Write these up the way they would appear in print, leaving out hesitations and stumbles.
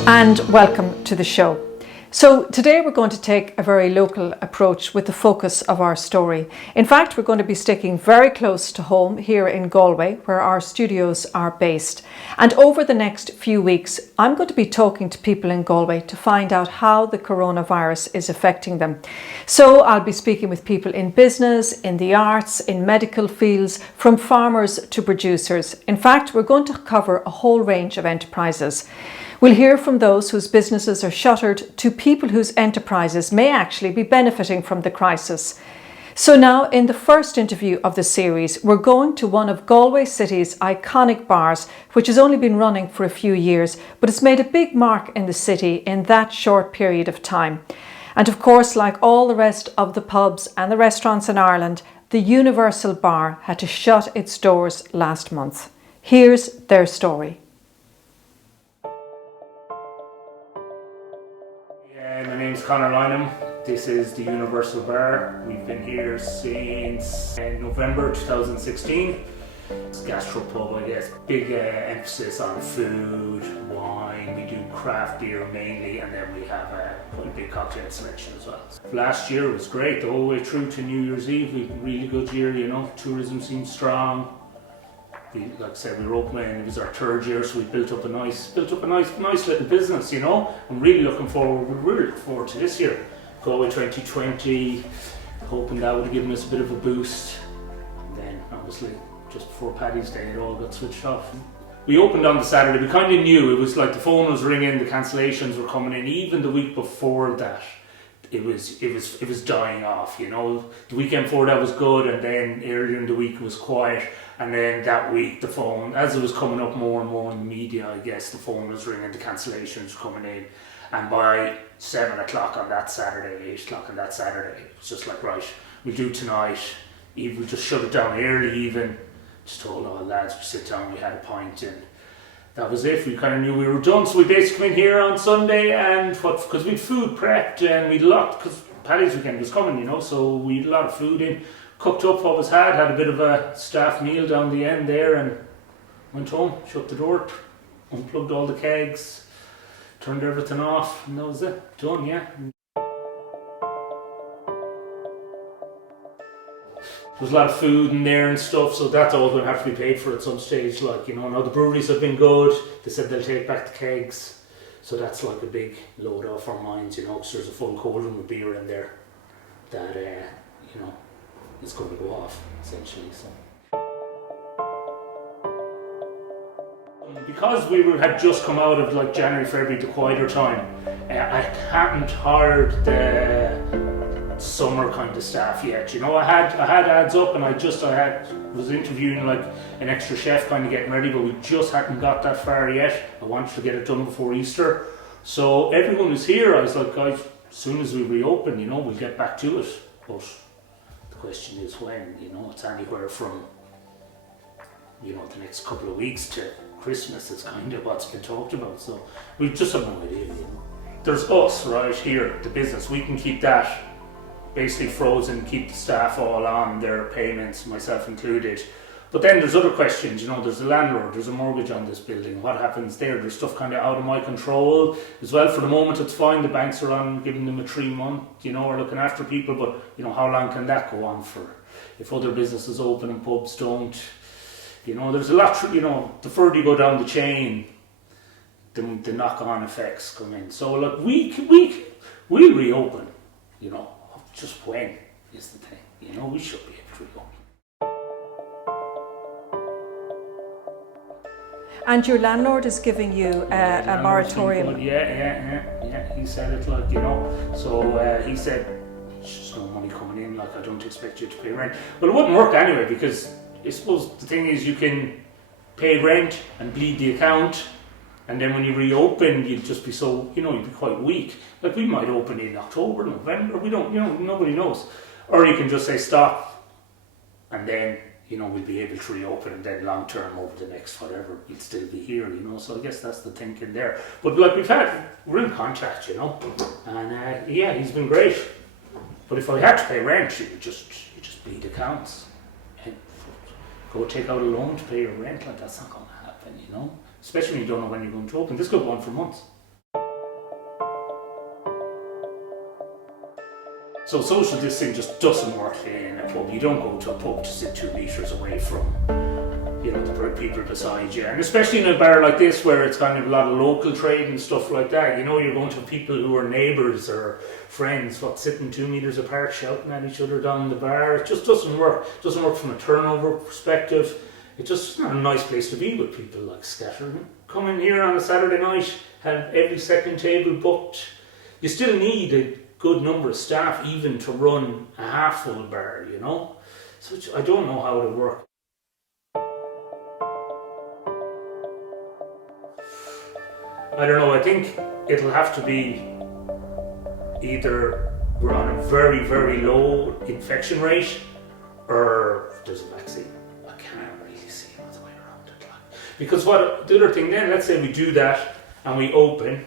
Hello and welcome to the show. So today we're going to take a very local approach with the focus of our story. In fact, we're going to be sticking very close to home here in Galway, where our studios are based. And over the next few weeks, I'm going to be talking to people in Galway to find out how the coronavirus is affecting them. So I'll be speaking with people in business, in the arts, in medical fields, from farmers to producers. In fact, we're going to cover a whole range of enterprises. We'll hear from those whose businesses are shuttered to people whose enterprises may actually be benefiting from the crisis. So now, in the first interview of the series, we're going to one of Galway City's iconic bars, which has only been running for a few years, but it's made a big mark in the city in that short period of time. And of course, like all the rest of the pubs and the restaurants in Ireland, the Universal Bar had to shut its doors last month. Here's their story. My name's Conor. This is the Universal Bar. We've been here since November 2016. It's gastropub, I guess. Big emphasis on food, wine. We do craft beer mainly, and then we have quite a big cocktail selection as well. Last year was great, the whole way through to New Year's Eve. We had a really good year, you know. Tourism seemed strong. Like I said, we were open, it was our third year, so we built up a nice little business, you know. I'm really looking forward to this year. Galway 2020, hoping that would have given us a bit of a boost. And then, obviously, just before Paddy's Day, it all got switched off. We opened on the Saturday. We kind of knew, it was like the phone was ringing, the cancellations were coming in. Even the week before that, it was dying off, you know. The weekend before that was good, and then earlier in the week it was quiet. And then that week, the phone, as it was coming up more and more in the media, I guess, the phone was ringing, the cancellations were coming in. And by 7 o'clock on that Saturday, 8 o'clock on that Saturday, it was just like, right, we'll do tonight. Even we just shut it down early even. Just told all the lads, we sit down, we had a pint, and that was it. We kind of knew we were done. So we basically went here on Sunday, and because we'd food prepped, and we'd a lot, because Paddy's weekend was coming, you know, so we'd a lot of food in. Cooked up what was had a bit of a staff meal down the end there, and went home, shut the door, unplugged all the kegs, turned everything off, and that was it. Done, yeah. There's a lot of food in there and stuff, so that's all going to have to be paid for at some stage. Like, you know, now the breweries have been good. They said they'll take back the kegs, so that's like a big load off our minds, you know, because there's a full cauldron with beer in there that, you know, it's going to go off, essentially. So, because had just come out of like January, February, the quieter time, I hadn't hired the summer kind of staff yet. You know, I had ads up, and I was interviewing like an extra chef, kind of getting ready, but we just hadn't got that far yet. I wanted to get it done before Easter, so everyone was here. I was like, guys, as soon as we reopen, you know, we'll get back to it. But question is when, you know. It's anywhere from, you know, the next couple of weeks to Christmas is kind of what's been talked about, so we just have no idea, you know. There's us right here, the business, we can keep that basically frozen, keep the staff all on their payments, myself included. But then there's other questions, you know. There's a landlord, there's a mortgage on this building, what happens there? There's stuff kind of out of my control as well. For the moment it's fine, the banks are on giving them a 3-month, you know, or looking after people, but you know, how long can that go on for? If other businesses open and pubs don't, you know, there's a lot, you know, the further you go down the chain, the knock-on effects come in. So look, we'll reopen, you know, just when is the thing, you know, we should be able to reopen. And your landlord is giving you a moratorium? Yeah. He said it, like, you know. So he said, there's just no money coming in, like, I don't expect you to pay rent. Well, it wouldn't work anyway, because I suppose the thing is, you can pay rent and bleed the account, and then when you reopen, you'd just be so, you know, you'd be quite weak. Like, we might open in October, November, we don't, you know, nobody knows. Or you can just say stop, and then, you know, we'll be able to reopen, and then long term over the next whatever, you'll still be here, you know. So I guess that's the thinking there. But like, we're in contact, you know, and yeah, he's been great. But if I had to pay rent, you just bleed accounts and go take out a loan to pay your rent. Like, that's not going to happen, you know. Especially when you don't know when you're going to open. This could go on for months. So social distancing just doesn't work in a pub. You don't go to a pub to sit 2 metres away from, you know, the people beside you. And especially in a bar like this where it's kind of a lot of local trade and stuff like that, you know, you're going to people who are neighbours or friends, sitting 2 metres apart shouting at each other down the bar. It just doesn't work. It doesn't work from a turnover perspective. It's just not a nice place to be with people like scattering. Come in here on a Saturday night, have every second table booked. You still need a good number of staff even to run a half full bar, you know. So I don't know how it'll work. I don't know, I think it'll have to be either we're on a very, very low infection rate or there's a vaccine. I can't really see another way around it. Because the other thing then, let's say we do that and we open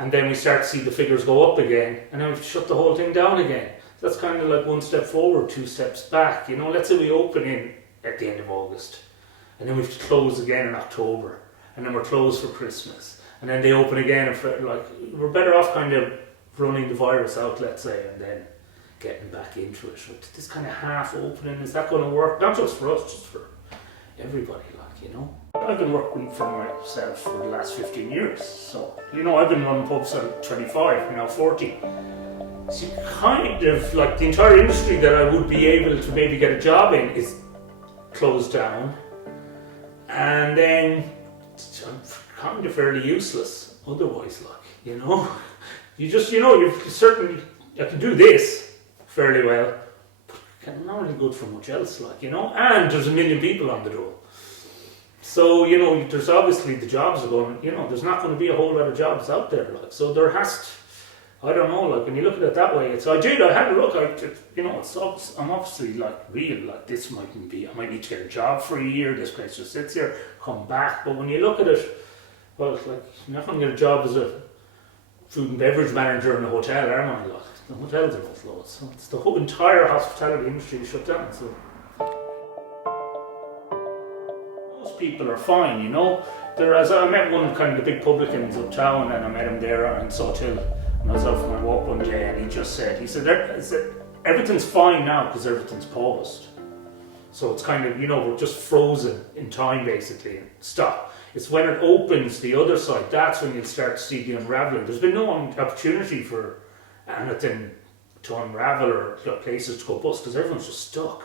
and then we start to see the figures go up again and then we shut the whole thing down again. So that's kind of like 1 step forward, 2 steps back. You know, let's say we open in at the end of August and then we have to close again in October and then we're closed for Christmas and then they open again. We're better off kind of running the virus out, let's say, and then getting back into it. But this kind of half opening, is that going to work? Not just for us, just for everybody, you know. I've been working for myself for the last 15 years, so, you know, I've been running pubs at 25, now 40. So kind of, the entire industry that I would be able to maybe get a job in is closed down, and then I'm kind of fairly useless otherwise, you know. You just, you know, I can do this fairly well, but I'm not really good for much else, you know, and there's 1 million people on the dole. So, you know, there's obviously the jobs are going, you know, there's not going to be a whole lot of jobs out there, so there has to, I don't know, when you look at it that way, I had a look, you know, I'm obviously, real, this mightn't be, I might need to get a job for a year, this place just sits here, come back, but when you look at it, well, you're not going to get a job as a food and beverage manager in a hotel, aren't I? The hotels are both closed, so it's the whole entire hospitality industry is shut down, so people are fine, you know. I met one of kind of the big publicans uptown and I met him there on Sawhill when I was out for my walk one day and he said everything's fine now because everything's paused. So it's kind of, you know, we're just frozen in time basically and stop. It's when it opens the other side, that's when you'll start to see the unravelling. There's been no opportunity for anything to unravel or places to go bust because everyone's just stuck.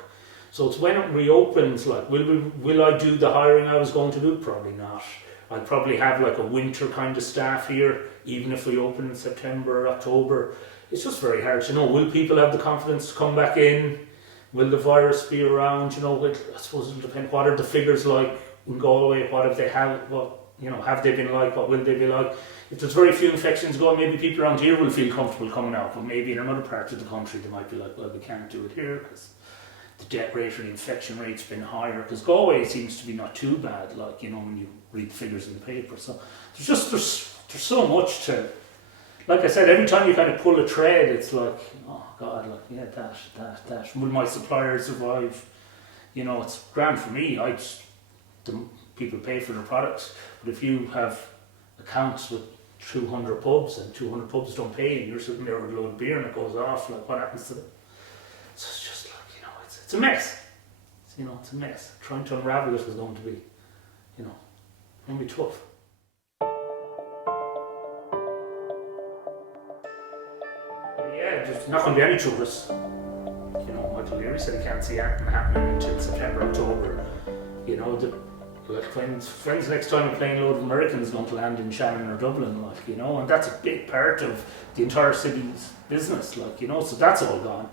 So it's when it reopens, will I do the hiring I was going to do? Probably not. I'll probably have a winter kind of staff here, even if we open in September or October. It's just very hard to know. Will people have the confidence to come back in? Will the virus be around? You know, I suppose it'll depend. What are the figures like in Galway? What have they had? Have they been like? What will they be like? If there's very few infections going, maybe people around here will feel comfortable coming out. But maybe in another part of the country, they might be like, well, we can't do it here because the death rate or the infection rate's been higher, because Galway seems to be not too bad, when you read the figures in the paper. So there's so much to, like I said, every time you kind of pull a thread, it's oh God, that. Will my suppliers survive? You know, it's grand for me. The people pay for their products, but if you have accounts with 200 pubs and 200 pubs don't pay and you're sitting there with a load of beer and it goes off, what happens to them? So it's just it's a mess. It's a mess. Trying to unravel it is going to be, going to be tough. Yeah, there's not going to be any tourists. Michael Leary said he can't see anything happening until September, October. Friends next time a plane load of Americans going to land in Shannon or Dublin, and that's a big part of the entire city's business, so that's all gone.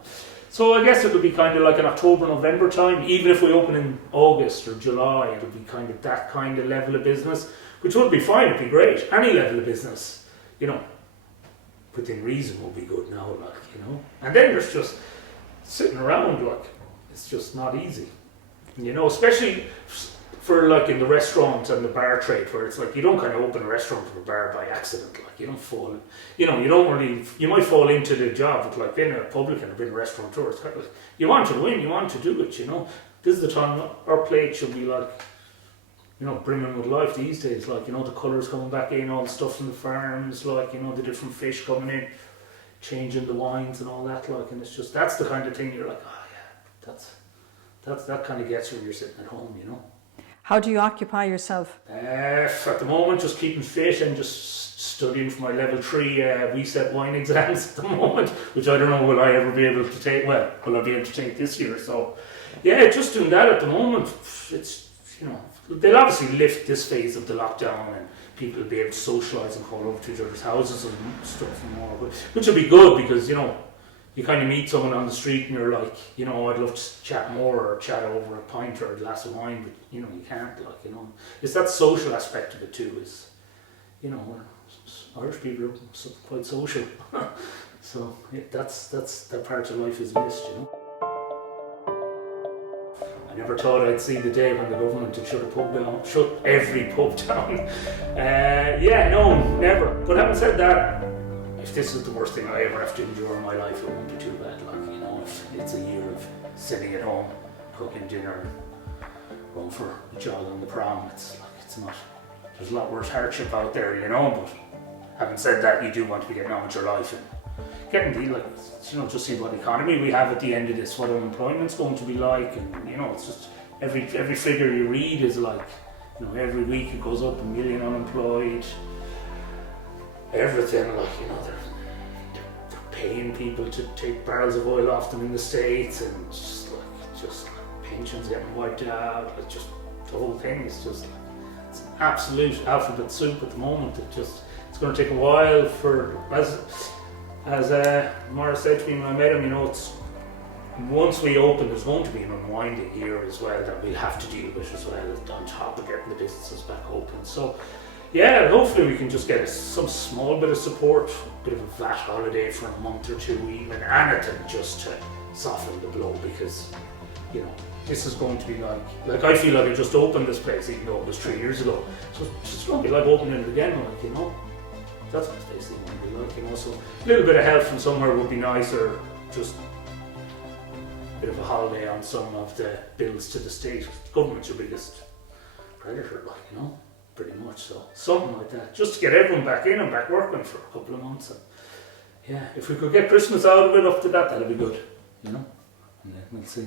So I guess it'll be kind of like an October, November time. Even if we open in August or July, it'll be kind of that kind of level of business, which would be fine, it'd be great. Any level of business, within reason will be good now, And then there's just sitting around, it's just not easy. Especially for in the restaurant and the bar trade, where it's you don't kind of open a restaurant or a bar by accident, you don't fall, you might fall into the job with being a publican or being a restaurateur. It's kind of you want to win, you want to do it, This is the time our plate should be brimming with life these days, the colours coming back in, all the stuff from the farms, the different fish coming in. changing the wines and all that, like, and it's just, that's the kind of thing you're like, oh yeah, that kind of gets you when you're sitting at home, you know. How do you occupy yourself? At the moment, just keeping fit and just studying for my level 3 reset wine exams at the moment, which I don't know will I ever be able to take. Well, will I be able to take this year? So, yeah, just doing that at the moment. It's, you know, they'll obviously lift this phase of the lockdown and people will be able to socialise and call over to each other's houses and stuff and more, which will be good because, you know, you kind of meet someone on the street and you're like, you know, I'd love to chat more or chat over a pint or a glass of wine, but, you know, you can't, like, you know. It's that social aspect of it too, is, you know, Irish people are quite social. So yeah, that part of life is missed, you know. I never thought I'd see the day when the government would shut a pub down, shut every pub down. Yeah, no, never. But having said that, if this is the worst thing I ever have to endure in my life, it won't be too bad. Like, you know, if it's a year of sitting at home, cooking dinner, going for a jog on the prom, it's like, it's not, there's a lot worse hardship out there, you know, but having said that, you do want to be getting on with your life and getting the, like, you know, just see what economy we have at the end of this, what unemployment's going to be like, and, you know, it's just, every figure you read is like, you know, every week it goes up 1 million unemployed, everything, like, you know, they're paying people to take barrels of oil off them in the States, and just like pensions getting wiped out. It's just, the whole thing is just, it's an absolute alphabet soup at the moment. It's going to take a while for, as Morris said to me when I met him, you know, it's, once we open, there's going to be an unwinding here as well that we'll have to deal with as well, on top of getting the businesses back open. So yeah, hopefully we can just get some small bit of support, a bit of a VAT holiday for a month or two even, anything just to soften the blow, because, you know, this is going to be like I feel like I just opened this place even though it was 3 years ago. So it's just going to be like opening it again, like, you know. That's what it's basically going to be like, you know. So a little bit of help from somewhere would be nice, or just a bit of a holiday on some of the bills to the state. The government's your biggest predator, like, you know. Pretty much, so something like that, just to get everyone back in and back working for a couple of months. And yeah, if we could get Christmas out of it up to that, that'd be good, you know. And then we'll see.